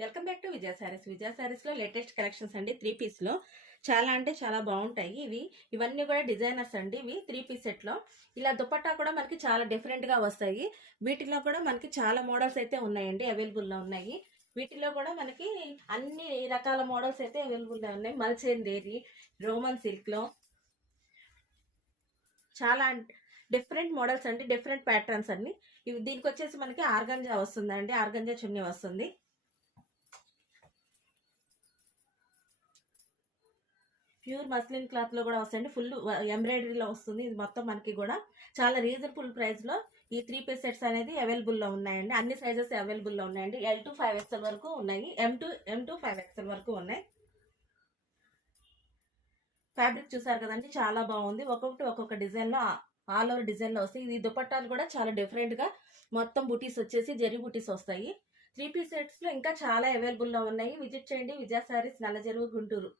Welcome back to విజయ సారీస్. విజయ సారీస్ లో latest collections అండి. 3 piece లో చాలా అంటే చాలా బాగుంటాయి. ఇవన్నీ కూడా డిజైనర్స్ అండి. ఇవి 3 పీస్ సెట్ లో ఇలా దుపట్టా కూడా మనకి చాలా డిఫరెంట్ గా వస్తాయి. వీటిలో కూడా మనకి చాలా మోడల్స్ అయితే ఉన్నాయండి, అవైలబుల్ లో ఉన్నాయి. వీటిలో కూడా మనకి అన్ని రకాల మోడల్స్ అయితే అవైలబుల్ లో ఉన్నాయి. మల్చేందేరి, రోమన్ సిల్క్ లో చాలా డిఫరెంట్ మోడల్స్ అండి, డిఫరెంట్ ప్యాటర్న్స్ అన్ని. దీనికి వచ్చేసి మనకి ఆర్గంజా వస్తుందండి, ఆర్గంజా చున్నీ వస్తుంది. ప్యూర్ మస్లిన్ క్లాత్ లో కూడా వస్తాయండి, ఫుల్ ఎంబ్రాయిడరీలో వస్తుంది. ఇది మొత్తం మనకి కూడా చాలా రీజనబుల్ ప్రైస్ లో ఈ 3 పీస్ సెట్స్ అనేది అవైలబుల్ లో ఉన్నాయండి. అన్ని సైజెస్ అవైలబుల్ లో ఉన్నాయండి. L to 5XL వరకు ఉన్నాయి, M to 5XL వరకు ఉన్నాయి. ఫ్యాబ్రిక్ చూసారు కదండి, చాలా బాగుంది. ఒక్కొక్క డిజైన్ లో ఆల్ ఓవర్ డిజైన్ లో వస్తాయి. ఇది దుపట్టాలు కూడా చాలా డిఫరెంట్ గా మొత్తం బుటీస్ వచ్చేసి జరీ బుటీస్ వస్తాయి. 3 పీస్ సెట్స్ లో ఇంకా చాలా అవైలబుల్ లో ఉన్నాయి. విజిట్ చేయండి విజయ సారీస్, నల్లచెరువు, గుంటూరు.